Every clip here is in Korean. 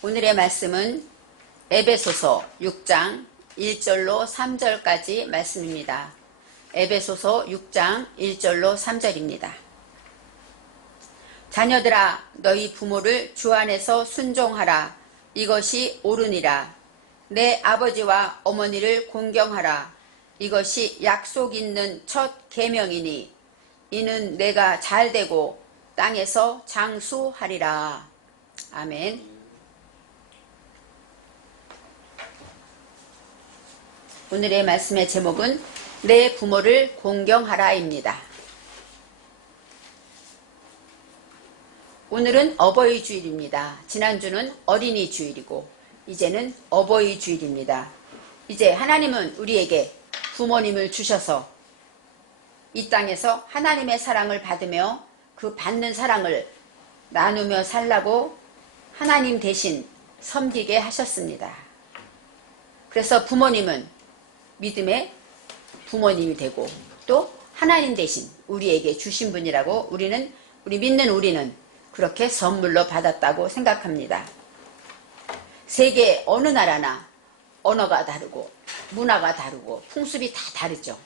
오늘의 말씀은 에베소서 6장 1절로 3절까지 말씀입니다. 에베소서 6장 1절로 3절입니다. 자녀들아, 너희 부모를 주 안에서 순종하라. 이것이 옳으니라. 내 아버지와 어머니를 공경하라. 이것이 약속 있는 첫 계명이니 이는 내가 잘되고 땅에서 장수하리라. 아멘. 오늘의 말씀의 제목은 내 부모를 공경하라입니다. 오늘은 어버이 주일입니다. 지난주는 어린이 주일이고 이제는 어버이 주일입니다. 이제 하나님은 우리에게 부모님을 주셔서 이 땅에서 하나님의 사랑을 받으며 그 받는 사랑을 나누며 살라고 하나님 대신 섬기게 하셨습니다. 그래서 부모님은 믿음의 부모님이 되고 또 하나님 대신 우리에게 주신 분이라고 우리 믿는 우리는 그렇게 선물로 받았다고 생각합니다. 세계 어느 나라나 언어가 다르고 문화가 다르고 풍습이 다 다르죠.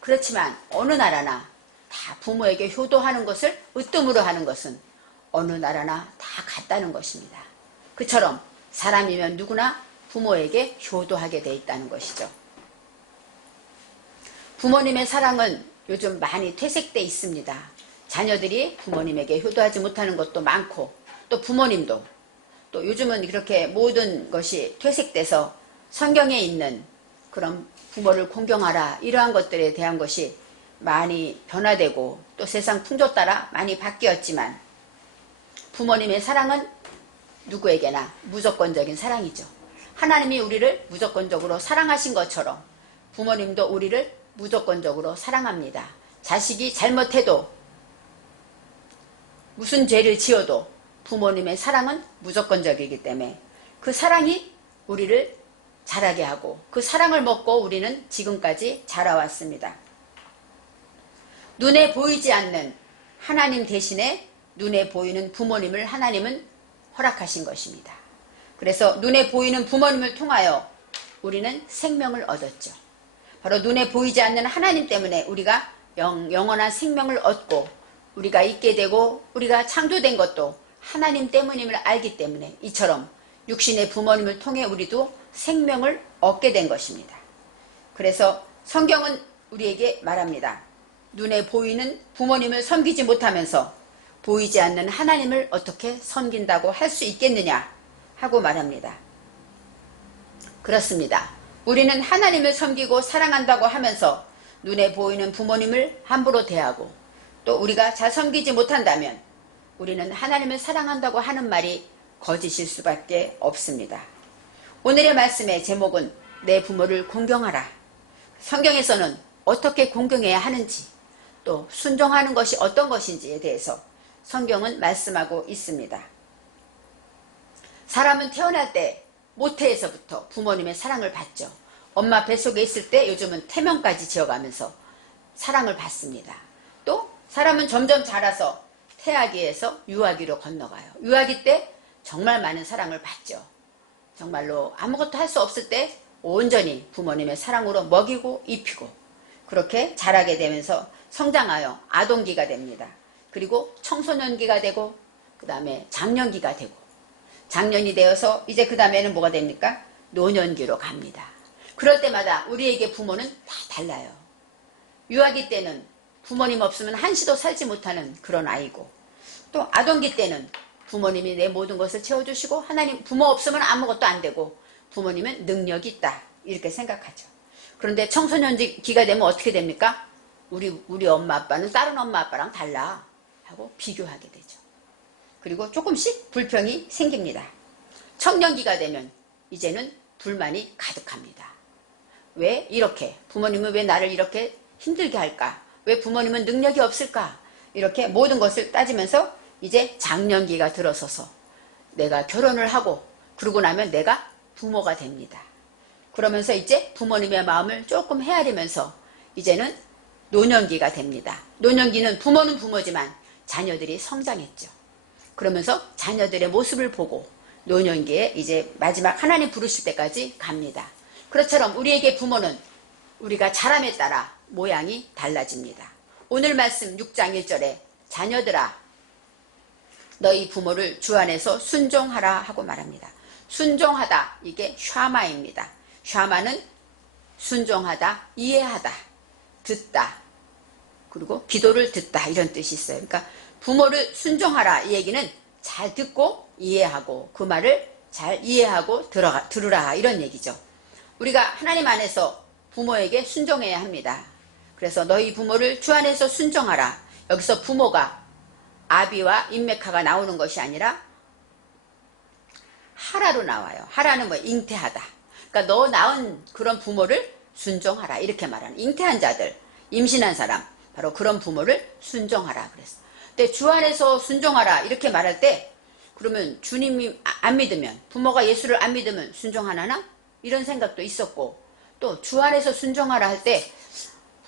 그렇지만 어느 나라나 다 부모에게 효도하는 것을 으뜸으로 하는 것은 어느 나라나 다 같다는 것입니다. 그처럼 사람이면 누구나 부모에게 효도하게 돼 있다는 것이죠. 부모님의 사랑은 요즘 많이 퇴색돼 있습니다. 자녀들이 부모님에게 효도하지 못하는 것도 많고 또 부모님도 또 요즘은 그렇게 모든 것이 퇴색돼서 성경에 있는 그런 부모를 공경하라 이러한 것들에 대한 것이 많이 변화되고 또 세상 풍조 따라 많이 바뀌었지만 부모님의 사랑은 누구에게나 무조건적인 사랑이죠. 하나님이 우리를 무조건적으로 사랑하신 것처럼 부모님도 우리를 무조건적으로 사랑합니다. 자식이 잘못해도 무슨 죄를 지어도 부모님의 사랑은 무조건적이기 때문에 그 사랑이 우리를 자라게 하고 그 사랑을 먹고 우리는 지금까지 자라왔습니다. 눈에 보이지 않는 하나님 대신에 눈에 보이는 부모님을 하나님은 허락하신 것입니다. 그래서 눈에 보이는 부모님을 통하여 우리는 생명을 얻었죠. 바로 눈에 보이지 않는 하나님 때문에 우리가 영원한 생명을 얻고 우리가 있게 되고 우리가 창조된 것도 하나님 때문임을 알기 때문에 이처럼 육신의 부모님을 통해 우리도 생명을 얻게 된 것입니다. 그래서 성경은 우리에게 말합니다. 눈에 보이는 부모님을 섬기지 못하면서 보이지 않는 하나님을 어떻게 섬긴다고 할 수 있겠느냐 하고 말합니다. 그렇습니다. 우리는 하나님을 섬기고 사랑한다고 하면서 눈에 보이는 부모님을 함부로 대하고 또 우리가 잘 섬기지 못한다면 우리는 하나님을 사랑한다고 하는 말이 거짓일 수밖에 없습니다. 오늘의 말씀의 제목은 내 부모를 공경하라. 성경에서는 어떻게 공경해야 하는지 또 순종하는 것이 어떤 것인지에 대해서 성경은 말씀하고 있습니다. 사람은 태어날 때 모태에서부터 부모님의 사랑을 받죠. 엄마 뱃속에 있을 때 요즘은 태명까지 지어가면서 사랑을 받습니다. 또 사람은 점점 자라서 태아기에서 유아기로 건너가요. 유아기 때 정말 많은 사랑을 받죠. 정말로 아무것도 할 수 없을 때 온전히 부모님의 사랑으로 먹이고 입히고 그렇게 자라게 되면서 성장하여 아동기가 됩니다. 그리고 청소년기가 되고 그 다음에 장년기가 되고 장년이 되어서 이제 그 다음에는 뭐가 됩니까? 노년기로 갑니다. 그럴 때마다 우리에게 부모는 다 달라요. 유아기 때는 부모님 없으면 한시도 살지 못하는 그런 아이고 또 아동기 때는 부모님이 내 모든 것을 채워주시고 하나님 부모 없으면 아무것도 안 되고 부모님은 능력이 있다 이렇게 생각하죠. 그런데 청소년기가 되면 어떻게 됩니까? 우리 엄마 아빠는 다른 엄마 아빠랑 달라 하고 비교하게 되죠. 그리고 조금씩 불평이 생깁니다. 청년기가 되면 이제는 불만이 가득합니다. 왜 이렇게 부모님은 왜 나를 이렇게 힘들게 할까? 왜 부모님은 능력이 없을까? 이렇게 모든 것을 따지면서 이제 장년기가 들어서서 내가 결혼을 하고 그러고 나면 내가 부모가 됩니다. 그러면서 이제 부모님의 마음을 조금 헤아리면서 이제는 노년기가 됩니다. 노년기는 부모는 부모지만 자녀들이 성장했죠. 그러면서 자녀들의 모습을 보고 노년기에 이제 마지막 하나님 부르실 때까지 갑니다. 그것처럼 우리에게 부모는 우리가 자람에 따라 모양이 달라집니다. 오늘 말씀 6장 1절에 자녀들아 너희 부모를 주 안에서 순종하라 하고 말합니다. 순종하다, 이게 샤마입니다. 샤마는 순종하다, 이해하다, 듣다, 그리고 기도를 듣다, 이런 뜻이 있어요. 그러니까 부모를 순종하라, 이 얘기는 잘 듣고 이해하고 그 말을 잘 이해하고 들으라, 이런 얘기죠. 우리가 하나님 안에서 부모에게 순종해야 합니다. 그래서 너희 부모를 주 안에서 순종하라. 여기서 부모가 아비와 인메카가 나오는 것이 아니라 하라로 나와요. 하라는 뭐 잉태하다. 그러니까 너 낳은 그런 부모를 순종하라, 이렇게 말하는, 잉태한 자들, 임신한 사람, 바로 그런 부모를 순종하라 그랬어. 근데 주 안에서 순종하라 이렇게 말할 때 그러면 주님이 안 믿으면, 부모가 예수를 안 믿으면 순종하나? 이런 생각도 있었고, 또 주 안에서 순종하라 할 때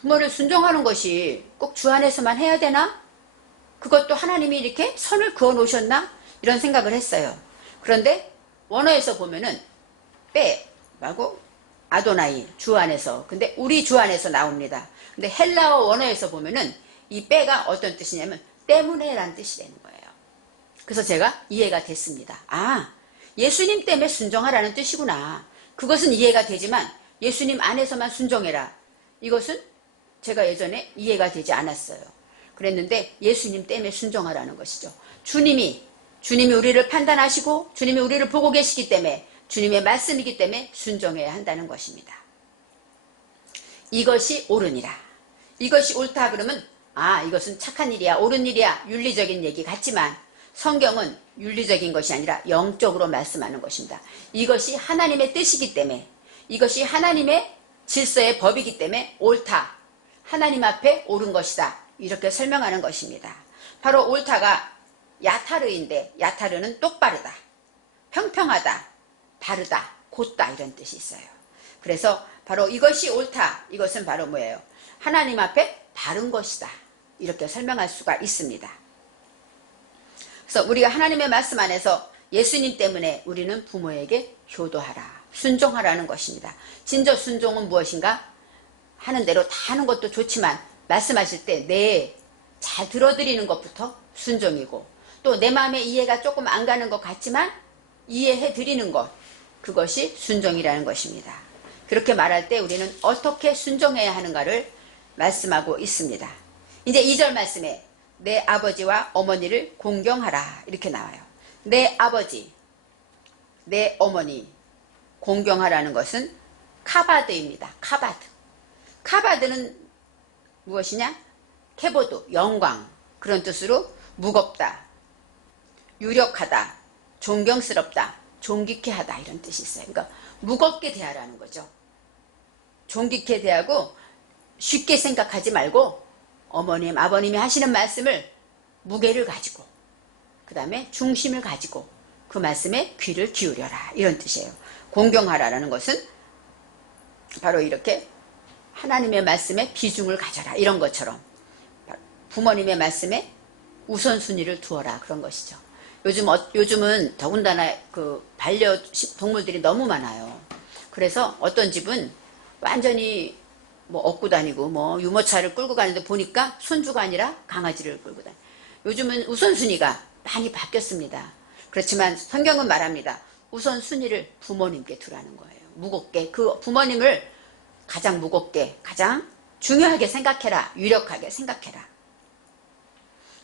부모를 순종하는 것이 꼭 주 안에서만 해야 되나? 그것도 하나님이 이렇게 선을 그어 놓으셨나? 이런 생각을 했어요. 그런데 원어에서 보면은 빼 말고 아도나이, 주 안에서, 근데 우리 주 안에서 나옵니다. 근데 헬라어 원어에서 보면은 이 빼가 어떤 뜻이냐면 때문에 라는 뜻이 되는 거예요. 그래서 제가 이해가 됐습니다. 아, 예수님 때문에 순종하라는 뜻이구나. 그것은 이해가 되지만 예수님 안에서만 순종해라, 이것은 제가 예전에 이해가 되지 않았어요. 그랬는데 예수님 때문에 순종하라는 것이죠. 주님이 우리를 판단하시고 주님이 우리를 보고 계시기 때문에, 주님의 말씀이기 때문에 순종해야 한다는 것입니다. 이것이 옳으니라. 이것이 옳다 그러면 아, 이것은 착한 일이야, 옳은 일이야, 윤리적인 얘기 같지만 성경은 윤리적인 것이 아니라 영적으로 말씀하는 것입니다. 이것이 하나님의 뜻이기 때문에, 이것이 하나님의 질서의 법이기 때문에 옳다, 하나님 앞에 옳은 것이다, 이렇게 설명하는 것입니다. 바로 옳다가 야타르인데, 야타르는 똑바르다, 평평하다, 바르다, 곧다, 이런 뜻이 있어요. 그래서 바로 이것이 옳다, 이것은 바로 뭐예요? 하나님 앞에 바른 것이다, 이렇게 설명할 수가 있습니다. 그래서 우리가 하나님의 말씀 안에서 예수님 때문에 우리는 부모에게 효도하라, 순종하라는 것입니다. 진저 순종은 무엇인가? 하는 대로 다 하는 것도 좋지만 말씀하실 때 내 잘 들어드리는 것부터 순종이고, 또 내 마음에 이해가 조금 안 가는 것 같지만 이해해 드리는 것, 그것이 순종이라는 것입니다. 그렇게 말할 때 우리는 어떻게 순종해야 하는가를 말씀하고 있습니다. 이제 2절 말씀에 내 아버지와 어머니를 공경하라, 이렇게 나와요. 내 아버지, 내 어머니 공경하라는 것은 카바드입니다. 카바드. 카바드는 무엇이냐? 케보드, 영광, 그런 뜻으로 무겁다, 유력하다, 존경스럽다, 존귀케 하다, 이런 뜻이 있어요. 그러니까 무겁게 대하라는 거죠. 존귀케 대하고 쉽게 생각하지 말고 어머님, 아버님이 하시는 말씀을 무게를 가지고, 그 다음에 중심을 가지고 그 말씀에 귀를 기울여라, 이런 뜻이에요. 공경하라는 것은 바로 이렇게 하나님의 말씀에 비중을 가져라, 이런 것처럼 부모님의 말씀에 우선순위를 두어라, 그런 것이죠. 요즘은 더군다나 그 반려동물들이 너무 많아요. 그래서 어떤 집은 완전히 뭐 업고 다니고 뭐 유모차를 끌고 가는데 보니까 손주가 아니라 강아지를 끌고 다니. 요즘은 우선순위가 많이 바뀌었습니다. 그렇지만 성경은 말합니다. 우선순위를 부모님께 두라는 거예요. 무겁게, 그 부모님을 가장 무겁게, 가장 중요하게 생각해라, 유력하게 생각해라,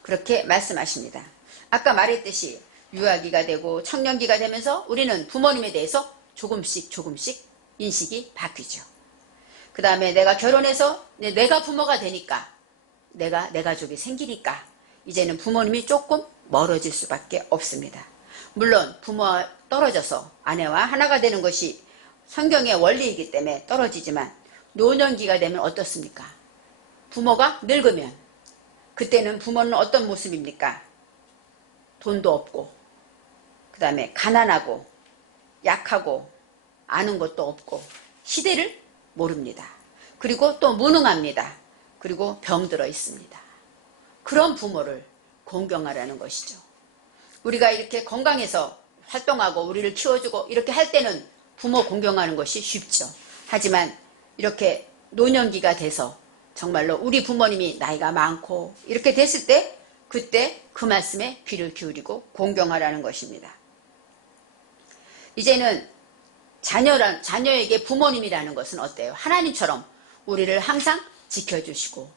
그렇게 말씀하십니다. 아까 말했듯이 유아기가 되고 청년기가 되면서 우리는 부모님에 대해서 조금씩 인식이 바뀌죠. 그 다음에 내가 결혼해서 내가 부모가 되니까, 내 가족이 생기니까 이제는 부모님이 조금 멀어질 수밖에 없습니다. 물론 부모와 떨어져서 아내와 하나가 되는 것이 성경의 원리이기 때문에 떨어지지만, 노년기가 되면 어떻습니까? 부모가 늙으면 그때는 부모는 어떤 모습입니까? 돈도 없고, 그 다음에 가난하고 약하고 아는 것도 없고 시대를 모릅니다. 그리고 또 무능합니다. 그리고 병들어 있습니다. 그런 부모를 공경하라는 것이죠. 우리가 이렇게 건강해서 활동하고 우리를 키워주고 이렇게 할 때는 부모 공경하는 것이 쉽죠. 하지만 이렇게 노년기가 돼서 정말로 우리 부모님이 나이가 많고 이렇게 됐을 때 그때 그 말씀에 귀를 기울이고 공경하라는 것입니다. 이제는 자녀에게 부모님이라는 것은 어때요? 하나님처럼 우리를 항상 지켜주시고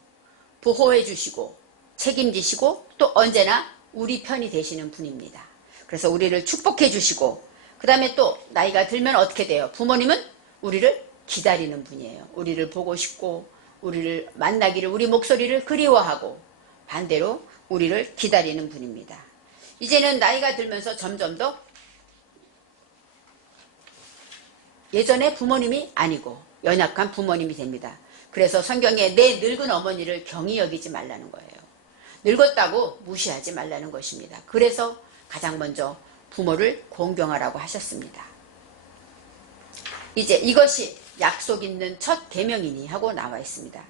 보호해주시고 책임지시고 또 언제나 우리 편이 되시는 분입니다. 그래서 우리를 축복해주시고 그 다음에 또 나이가 들면 어떻게 돼요? 부모님은 우리를 기다리는 분이에요. 우리를 보고 싶고 우리를 만나기를, 우리 목소리를 그리워하고 반대로 우리를 기다리는 분입니다. 이제는 나이가 들면서 점점 더 예전에 부모님이 아니고 연약한 부모님이 됩니다. 그래서 성경에 내 늙은 어머니를 경히 여기지 말라는 거예요. 늙었다고 무시하지 말라는 것입니다. 그래서 가장 먼저 부모를 공경하라고 하셨습니다. 이제 이것이 약속 있는 첫 계명이니 하고 나와 있습니다.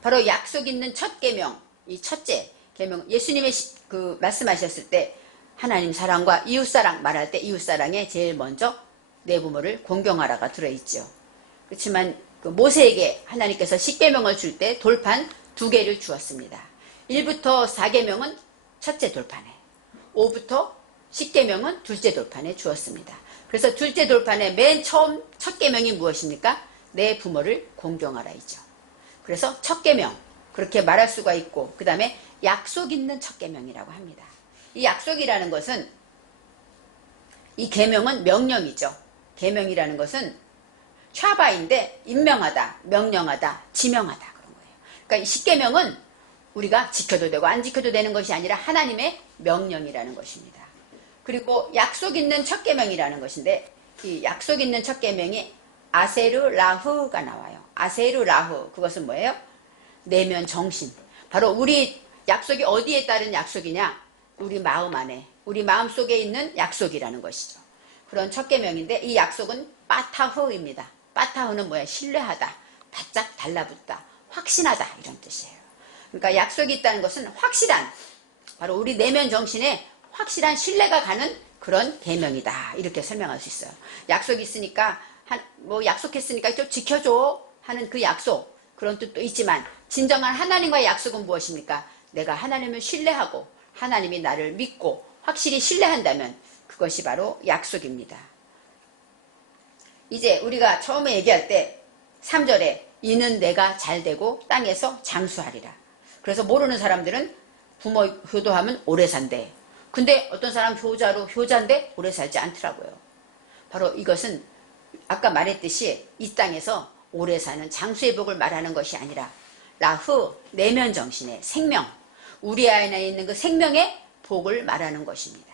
바로 약속 있는 첫 계명, 이 첫째 계명, 예수님의 그 말씀하셨을 때 하나님 사랑과 이웃사랑 말할 때 이웃사랑에 제일 먼저 내 부모를 공경하라가 들어있죠. 그렇지만 그 모세에게 하나님께서 10계명을 줄 때 돌판 2개를 주었습니다. 1부터 4계명은 첫째 돌판에, 5부터 10계명은 둘째 돌판에 주었습니다. 그래서 둘째 돌판에 맨 처음 첫 계명이 무엇입니까? 내 부모를 공경하라 이죠. 그래서 첫 계명 그렇게 말할 수가 있고 그 다음에 약속 있는 첫 계명이라고 합니다. 이 약속이라는 것은 이 계명은 명령이죠. 계명이라는 것은 샤바인데 임명하다, 명령하다, 지명하다 그런 거예요. 그러니까 이 10계명은 우리가 지켜도 되고 안 지켜도 되는 것이 아니라 하나님의 명령이라는 것입니다. 그리고 약속 있는 첫 계명이라는 것인데 이 약속 있는 첫 계명이 아세르 라흐가 나와요. 아세르 라흐 그것은 뭐예요? 내면 정신. 바로 우리 약속이 어디에 따른 약속이냐? 우리 마음 안에, 우리 마음 속에 있는 약속이라는 것이죠. 그런 첫 계명인데 이 약속은 빠타흐입니다. 빠타흐는 뭐야? 신뢰하다, 바짝 달라붙다, 확신하다 이런 뜻이에요. 그러니까 약속이 있다는 것은 확실한, 바로 우리 내면 정신에 확실한 신뢰가 가는 그런 계명이다 이렇게 설명할 수 있어요. 약속이 있으니까 뭐 약속했으니까 좀 지켜줘 하는 그 약속, 그런 뜻도 있지만 진정한 하나님과의 약속은 무엇입니까? 내가 하나님을 신뢰하고 하나님이 나를 믿고 확실히 신뢰한다면 그것이 바로 약속입니다. 이제 우리가 처음에 얘기할 때 3절에 이는 내가 잘되고 땅에서 장수하리라. 그래서 모르는 사람들은 부모 효도하면 오래 산대. 근데 어떤 사람 효자인데 오래 살지 않더라고요. 바로 이것은 아까 말했듯이 이 땅에서 오래 사는 장수의 복을 말하는 것이 아니라 라흐, 내면 정신의 생명, 우리 안에 있는 그 생명의 복을 말하는 것입니다.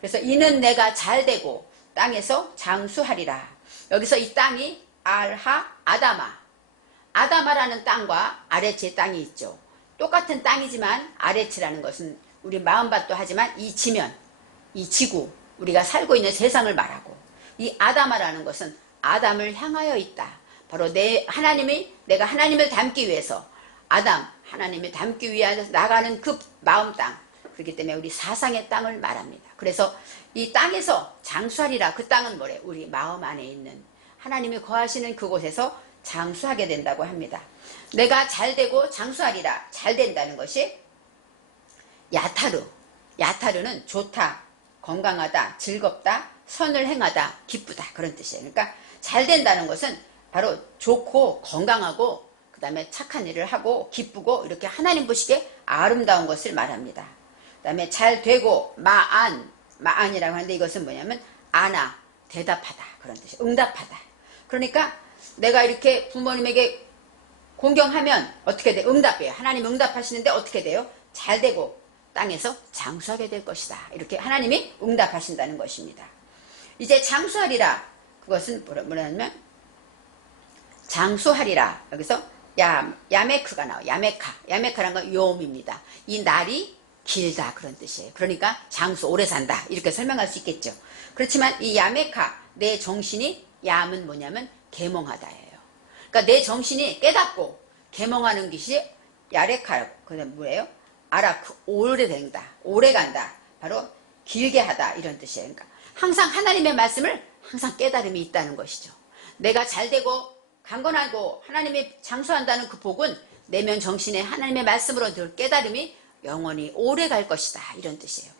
그래서 이는 내가 잘되고 땅에서 장수하리라. 여기서 이 땅이 알하 아다마, 아다마라는 땅과 아레츠의 땅이 있죠. 똑같은 땅이지만 아레츠라는 것은 우리 마음밭도 하지만 이 지면, 이 지구, 우리가 살고 있는 세상을 말하고 이 아다마라는 것은 아담을 향하여 있다. 바로 내가 하나님을 닮기 위해서 하나님을 닮기 위해서 나가는 그 마음 땅. 그렇기 때문에 우리 사상의 땅을 말합니다. 그래서 이 땅에서 장수하리라. 그 땅은 뭐래? 우리 마음 안에 있는 하나님이 거하시는 그곳에서 장수하게 된다고 합니다. 내가 잘되고 장수하리라. 잘 된다는 것이 야타르. 야타르는 좋다, 건강하다, 즐겁다, 선을 행하다, 기쁘다 그런 뜻이에요. 그러니까 잘 된다는 것은 바로 좋고 건강하고 그 다음에 착한 일을 하고 기쁘고 이렇게 하나님 보시기에 아름다운 것을 말합니다. 그 다음에 잘 되고 마안이라고 하는데 이것은 뭐냐면 아나, 대답하다 그런 뜻이에요. 응답하다. 그러니까 내가 이렇게 부모님에게 공경하면 어떻게 돼? 응답해요. 하나님 응답하시는데 어떻게 돼요? 잘 되고 땅에서 장수하게 될 것이다. 이렇게 하나님이 응답하신다는 것입니다. 이제 장수하리라. 그것은 뭐냐면 장수하리라. 여기서 야메크가 나와요. 야메카라는 건 요음입니다. 이 날이 길다 그런 뜻이에요. 그러니까 장수 오래 산다 이렇게 설명할 수 있겠죠. 그렇지만 이 야메카 내 정신이 얌은 뭐냐면 계몽하다예요. 그러니까 내 정신이 깨닫고 계몽하는 것이 야레카. 그다음 뭐예요? 아라크 오래된다, 오래간다. 바로 길게 하다 이런 뜻이에요. 그러니까 항상 하나님의 말씀을 항상 깨달음이 있다는 것이죠. 내가 잘되고 강건하고 하나님이 장수한다는 그 복은 내면 정신에 하나님의 말씀으로 늘 깨달음이 영원히 오래 갈 것이다 이런 뜻이에요.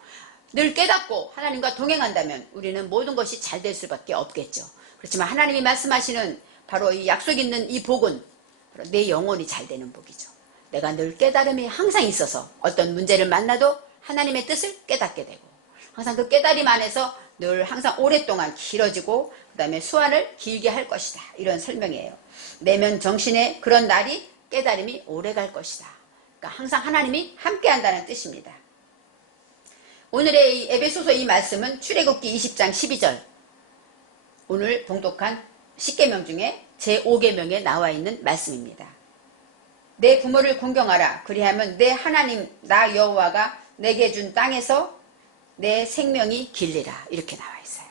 늘 깨닫고 하나님과 동행한다면 우리는 모든 것이 잘 될 수밖에 없겠죠. 그렇지만 하나님이 말씀하시는 바로 이 약속 있는 이 복은 바로 내 영혼이 잘 되는 복이죠. 내가 늘 깨달음이 항상 있어서 어떤 문제를 만나도 하나님의 뜻을 깨닫게 되고 항상 그 깨달음 안에서 늘 항상 오랫동안 길어지고 그 다음에 수완을 길게 할 것이다 이런 설명이에요. 내면 정신의 그런 날이 깨달음이 오래 갈 것이다. 그러니까 항상 하나님이 함께 한다는 뜻입니다. 오늘의 이 에베소서 이 말씀은 출애굽기 20장 12절 오늘 봉독한 10계명 중에 제5계명에 나와 있는 말씀입니다. 내 부모를 공경하라. 그리하면 내 하나님 나 여호와가 내게 준 땅에서 내 생명이 길리라. 이렇게 나와 있어요.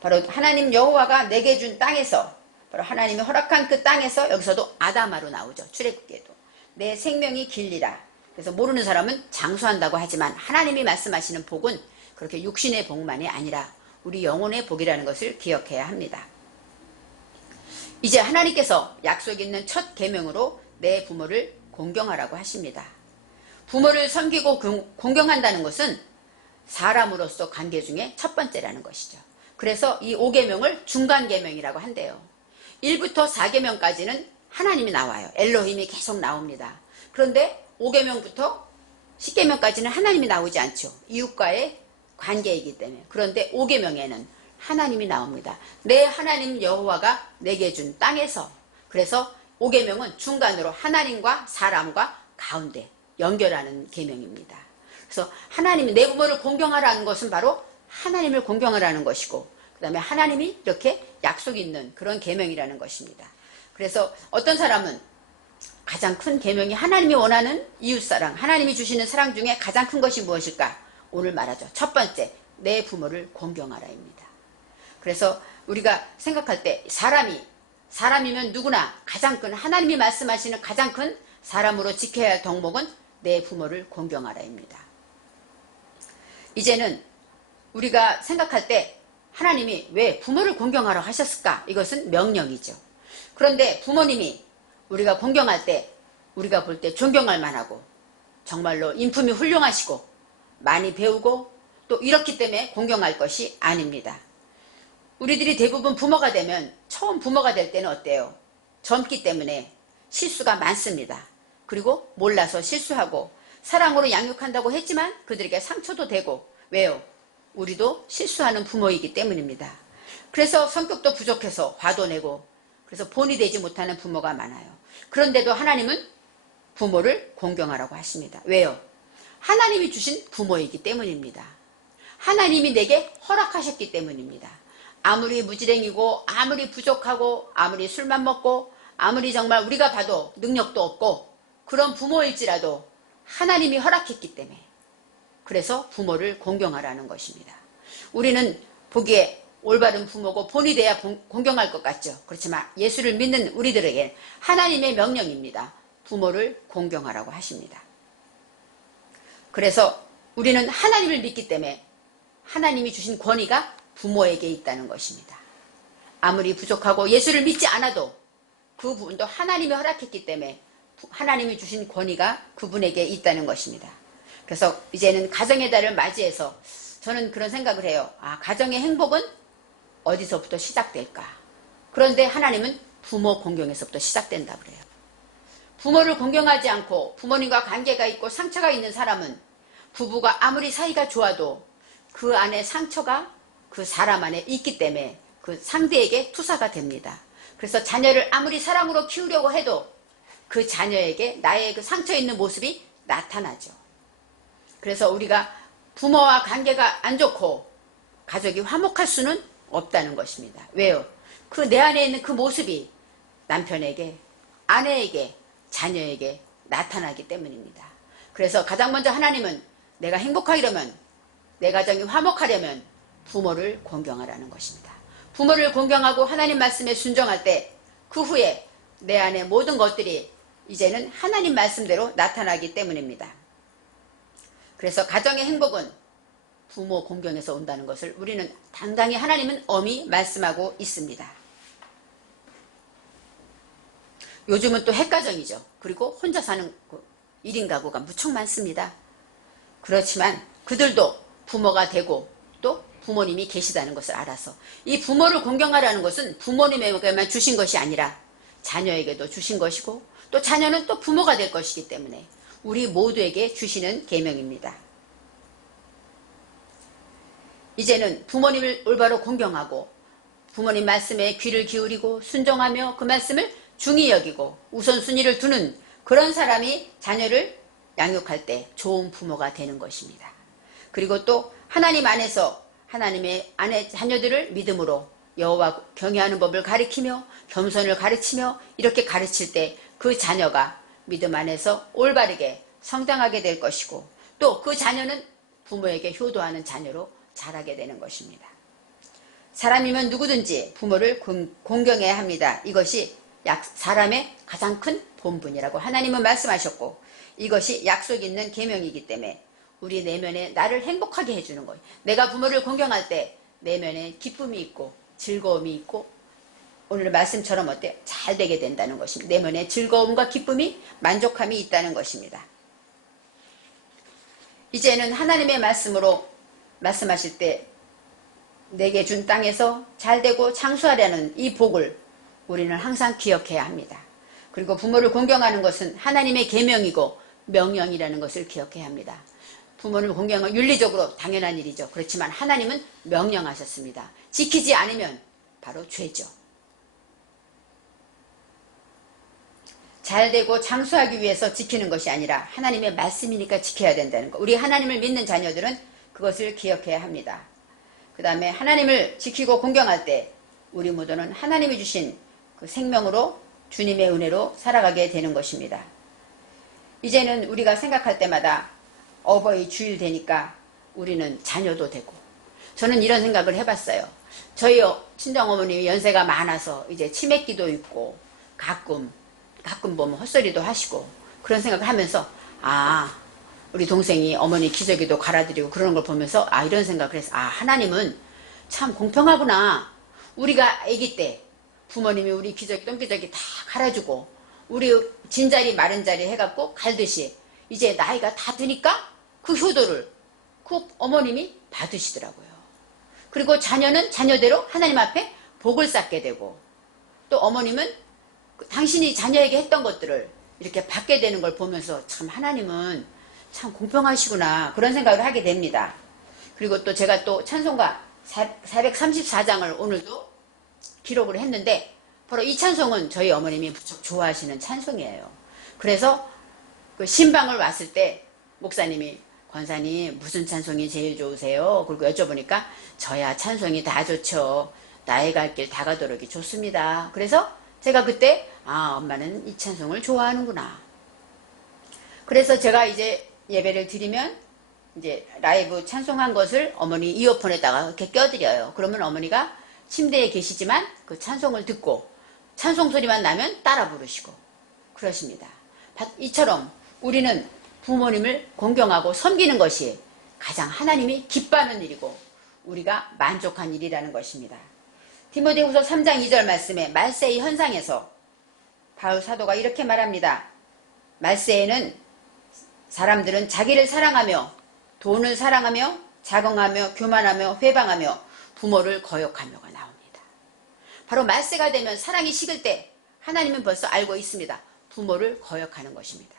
바로 하나님 여호와가 내게 준 땅에서 바로 하나님이 허락한 그 땅에서 여기서도 아다마로 나오죠. 출애굽기에도 내 생명이 길리라. 그래서 모르는 사람은 장수한다고 하지만 하나님이 말씀하시는 복은 그렇게 육신의 복만이 아니라 우리 영혼의 복이라는 것을 기억해야 합니다. 이제 하나님께서 약속 있는 첫 계명으로 내 부모를 공경하라고 하십니다. 부모를 섬기고 공경한다는 것은 사람으로서 관계 중에 첫 번째라는 것이죠. 그래서 이 5계명을 중간계명이라고 한대요. 1부터 4계명까지는 하나님이 나와요. 엘로힘이 계속 나옵니다. 그런데 5계명부터 10계명까지는 하나님이 나오지 않죠. 이웃과의 관계이기 때문에. 그런데 5계명에는 하나님이 나옵니다. 내 하나님 여호와가 내게 준 땅에서. 그래서 5계명은 중간으로 하나님과 사람과 가운데 연결하는 계명입니다. 그래서 하나님이 내 부모를 공경하라는 것은 바로 하나님을 공경하라는 것이고 그 다음에 하나님이 이렇게 약속이 있는 그런 계명이라는 것입니다. 그래서 어떤 사람은 가장 큰 계명이 하나님이 원하는 이웃사랑, 하나님이 주시는 사랑 중에 가장 큰 것이 무엇일까? 오늘 말하죠. 첫 번째, 내 부모를 공경하라입니다. 그래서 우리가 생각할 때 사람이면 누구나 가장 큰 하나님이 말씀하시는 가장 큰 사람으로 지켜야 할 덕목은 내 부모를 공경하라입니다. 이제는 우리가 생각할 때 하나님이 왜 부모를 공경하라고 하셨을까? 이것은 명령이죠. 그런데 부모님이 우리가 공경할 때 우리가 볼 때 존경할 만하고 정말로 인품이 훌륭하시고 많이 배우고 또 이렇기 때문에 공경할 것이 아닙니다. 우리들이 대부분 부모가 되면 처음 부모가 될 때는 어때요? 젊기 때문에 실수가 많습니다. 그리고 몰라서 실수하고 사랑으로 양육한다고 했지만 그들에게 상처도 되고 왜요? 우리도 실수하는 부모이기 때문입니다. 그래서 성격도 부족해서 화도 내고 그래서 본이 되지 못하는 부모가 많아요. 그런데도 하나님은 부모를 공경하라고 하십니다. 왜요? 하나님이 주신 부모이기 때문입니다. 하나님이 내게 허락하셨기 때문입니다. 아무리 무지랭이고 아무리 부족하고 아무리 술만 먹고 아무리 정말 우리가 봐도 능력도 없고 그런 부모일지라도 하나님이 허락했기 때문에 그래서 부모를 공경하라는 것입니다. 우리는 보기에 올바른 부모고 본이 돼야 공경할 것 같죠. 그렇지만 예수를 믿는 우리들에게 하나님의 명령입니다. 부모를 공경하라고 하십니다. 그래서 우리는 하나님을 믿기 때문에 하나님이 주신 권위가 부모에게 있다는 것입니다. 아무리 부족하고 예수를 믿지 않아도 그 부분도 하나님이 허락했기 때문에 하나님이 주신 권위가 그분에게 있다는 것입니다. 그래서 이제는 가정의 달을 맞이해서 저는 그런 생각을 해요. 가정의 행복은 어디서부터 시작될까? 그런데 하나님은 부모 공경에서부터 시작된다 그래요. 부모를 공경하지 않고 부모님과 관계가 있고 상처가 있는 사람은 부부가 아무리 사이가 좋아도 그 안에 상처가 그 사람 안에 있기 때문에 그 상대에게 투사가 됩니다. 그래서 자녀를 아무리 사랑으로 키우려고 해도 그 자녀에게 나의 그 상처 있는 모습이 나타나죠. 그래서 우리가 부모와 관계가 안 좋고 가족이 화목할 수는 없다는 것입니다. 왜요? 그 내 안에 있는 그 모습이 남편에게, 아내에게, 자녀에게 나타나기 때문입니다. 그래서 가장 먼저 하나님은 내가 행복하려면, 내 가정이 화목하려면 부모를 공경하라는 것입니다. 부모를 공경하고 하나님 말씀에 순종할 때 그 후에 내 안에 모든 것들이 이제는 하나님 말씀대로 나타나기 때문입니다. 그래서 가정의 행복은 부모 공경에서 온다는 것을 우리는 당당히 하나님은 엄히 말씀하고 있습니다. 요즘은 또 핵가정이죠. 그리고 혼자 사는 1인 가구가 무척 많습니다. 그렇지만 그들도 부모가 되고 또 부모님이 계시다는 것을 알아서 이 부모를 공경하라는 것은 부모님에게만 주신 것이 아니라 자녀에게도 주신 것이고 또 자녀는 또 부모가 될 것이기 때문에 우리 모두에게 주시는 계명입니다. 이제는 부모님을 올바로 공경하고 부모님 말씀에 귀를 기울이고 순종하며 그 말씀을 중히 여기고 우선순위를 두는 그런 사람이 자녀를 양육할 때 좋은 부모가 되는 것입니다. 그리고 또 하나님 안에서 하나님의 안에 자녀들을 믿음으로 여호와 경외하는 법을 가르치며 겸손을 가르치며 이렇게 가르칠 때 그 자녀가 믿음 안에서 올바르게 성장하게 될 것이고 또 그 자녀는 부모에게 효도하는 자녀로 자라게 되는 것입니다. 사람이면 누구든지 부모를 공경해야 합니다. 이것이 사람의 가장 큰 본분이라고 하나님은 말씀하셨고 이것이 약속 있는 계명이기 때문에 우리 내면에 나를 행복하게 해주는 거예요. 내가 부모를 공경할 때 내면에 기쁨이 있고 즐거움이 있고 오늘 말씀처럼 어때? 잘 되게 된다는 것입니다. 내면에 즐거움과 기쁨이 만족함이 있다는 것입니다. 이제는 하나님의 말씀으로 말씀하실 때 내게 준 땅에서 잘되고 장수하려는 이 복을 우리는 항상 기억해야 합니다. 그리고 부모를 공경하는 것은 하나님의 계명이고 명령이라는 것을 기억해야 합니다. 부모를 공경은 윤리적으로 당연한 일이죠. 그렇지만 하나님은 명령하셨습니다. 지키지 않으면 바로 죄죠. 잘되고 장수하기 위해서 지키는 것이 아니라 하나님의 말씀이니까 지켜야 된다는 것. 우리 하나님을 믿는 자녀들은 그것을 기억해야 합니다. 그 다음에 하나님을 지키고 공경할 때 우리 모두는 하나님이 주신 그 생명으로 주님의 은혜로 살아가게 되는 것입니다. 이제는 우리가 생각할 때마다 어버이 주일 되니까 우리는 자녀도 되고 저는 이런 생각을 해봤어요. 저희 친정어머님이 연세가 많아서 이제 치매기도 있고 가끔 보면 헛소리도 하시고 그런 생각을 하면서 우리 동생이 어머니 기저귀도 갈아드리고 그러는 걸 보면서 이런 생각을 했어. 하나님은 참 공평하구나. 우리가 아기 때 부모님이 우리 기저귀 똥기저귀 다 갈아주고 우리 진자리 마른자리 해갖고 갈듯이 이제 나이가 다 드니까 그 효도를 그 어머님이 받으시더라고요. 그리고 자녀는 자녀대로 하나님 앞에 복을 쌓게 되고 또 어머님은 당신이 자녀에게 했던 것들을 이렇게 받게 되는 걸 보면서 참 하나님은 참 공평하시구나 그런 생각을 하게 됩니다. 그리고 또 제가 또 찬송가 434장을 오늘도 기록을 했는데 바로 이 찬송은 저희 어머님이 무척 좋아하시는 찬송이에요. 그래서 그 신방을 왔을 때 목사님이 권사님 무슨 찬송이 제일 좋으세요? 그리고 여쭤보니까 저야 찬송이 다 좋죠. 나의 갈 길 다 가도록이 좋습니다. 그래서 제가 그때 엄마는 이 찬송을 좋아하는구나. 그래서 제가 이제 예배를 드리면 이제 라이브 찬송한 것을 어머니 이어폰에다가 이렇게 껴드려요. 그러면 어머니가 침대에 계시지만 그 찬송을 듣고 찬송 소리만 나면 따라 부르시고 그러십니다. 이처럼 우리는 부모님을 공경하고 섬기는 것이 가장 하나님이 기뻐하는 일이고 우리가 만족한 일이라는 것입니다. 디모데후서 3장 2절 말씀에 말세의 현상에서 바울 사도가 이렇게 말합니다. 말세에는 사람들은 자기를 사랑하며 돈을 사랑하며 자긍하며 교만하며 회방하며 부모를 거역하며가 나옵니다. 바로 말세가 되면 사랑이 식을 때 하나님은 벌써 알고 있습니다. 부모를 거역하는 것입니다.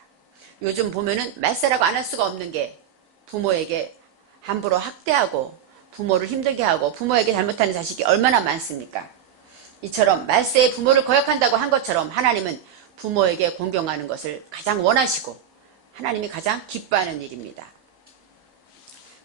요즘 보면은 말세라고 안 할 수가 없는 게 부모에게 함부로 학대하고 부모를 힘들게 하고 부모에게 잘못하는 자식이 얼마나 많습니까? 이처럼 말세에 부모를 거역한다고 한 것처럼 하나님은 부모에게 공경하는 것을 가장 원하시고 하나님이 가장 기뻐하는 일입니다.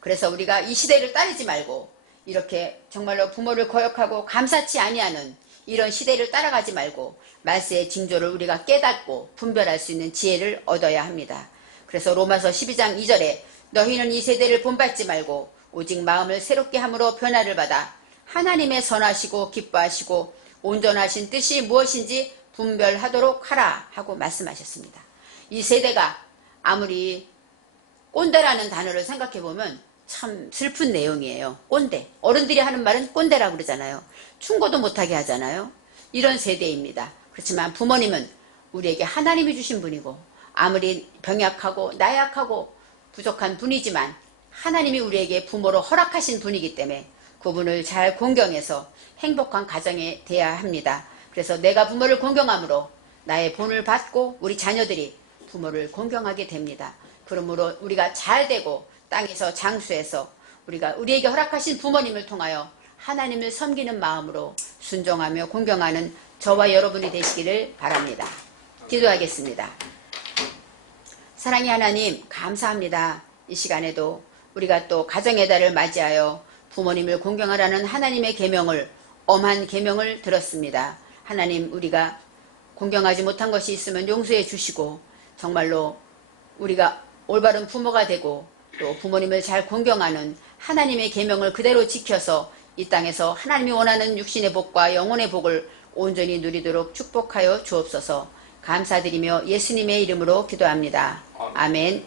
그래서 우리가 이 시대를 따르지 말고 이렇게 정말로 부모를 거역하고 감사치 아니하는 이런 시대를 따라가지 말고 말세의 징조를 우리가 깨닫고 분별할 수 있는 지혜를 얻어야 합니다. 그래서 로마서 12장 2절에 너희는 이 세대를 본받지 말고 오직 마음을 새롭게 함으로 변화를 받아 하나님의 선하시고 기뻐하시고 온전하신 뜻이 무엇인지 분별하도록 하라 하고 말씀하셨습니다. 이 세대가 아무리 꼰대라는 단어를 생각해보면 참 슬픈 내용이에요. 꼰대. 어른들이 하는 말은 꼰대라고 그러잖아요. 충고도 못하게 하잖아요. 이런 세대입니다. 그렇지만 부모님은 우리에게 하나님이 주신 분이고 아무리 병약하고 나약하고 부족한 분이지만 하나님이 우리에게 부모로 허락하신 분이기 때문에 그분을 잘 공경해서 행복한 가정이 돼야 합니다. 그래서 내가 부모를 공경함으로 나의 본을 받고 우리 자녀들이 부모를 공경하게 됩니다. 그러므로 우리가 잘 되고 땅에서 장수해서 우리가 우리에게 허락하신 부모님을 통하여 하나님을 섬기는 마음으로 순종하며 공경하는 저와 여러분이 되시기를 바랍니다. 기도하겠습니다. 사랑의 하나님 감사합니다. 이 시간에도 우리가 또 가정의 달을 맞이하여 부모님을 공경하라는 하나님의 계명을 엄한 계명을 들었습니다. 하나님 우리가 공경하지 못한 것이 있으면 용서해 주시고 정말로 우리가 올바른 부모가 되고 또 부모님을 잘 공경하는 하나님의 계명을 그대로 지켜서 이 땅에서 하나님이 원하는 육신의 복과 영혼의 복을 온전히 누리도록 축복하여 주옵소서. 감사드리며 예수님의 이름으로 기도합니다. 아멘.